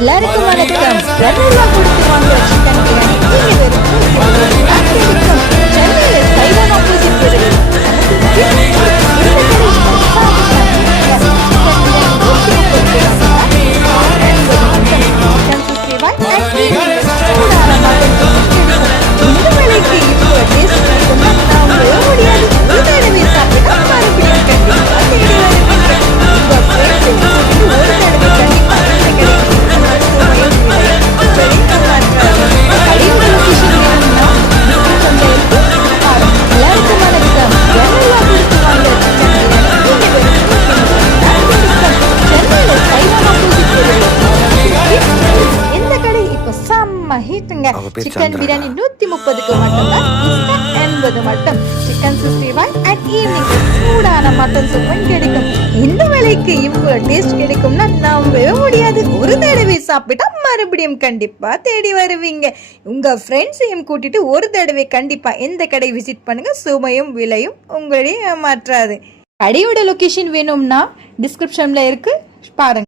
எல்லாருக்கும் வணக்கம். 200 ரூபா கொடுத்து வாங்க சிக்கன் பிரியாணி இங்க வெறும் சென்னையில் சைவம் ஆப்போசிட் தெருவில் சிக்கன் பிரியாணி 130க்கு மட்டும்தான், 80 மட்டும். சிக்கன் 65 அட் ஈவினிங் சூடான மட்டன் சூப்பும் கிடைக்கும். இந்த விலைக்கு இவ்வளவு டேஸ்ட் கிடைக்கும்னா நம்பவே முடியாது. ஒரு தடவை சாப்பிட்டா மறுபடியும் கண்டிப்பா தேடி வருவீங்க. உங்க ஃப்ரெண்ட்ஸையும் கூட்டிட்டு ஒரு தடவை கண்டிப்பா இந்த கடை விசிட் பண்ணுங்க. சுமையும் விலையும் உங்களையும் ஏமாற்றாது. கடையோட லொகேஷன் வேணும்னா டிஸ்கிரிப்ஷன்ல இருக்கு, பாருங்க.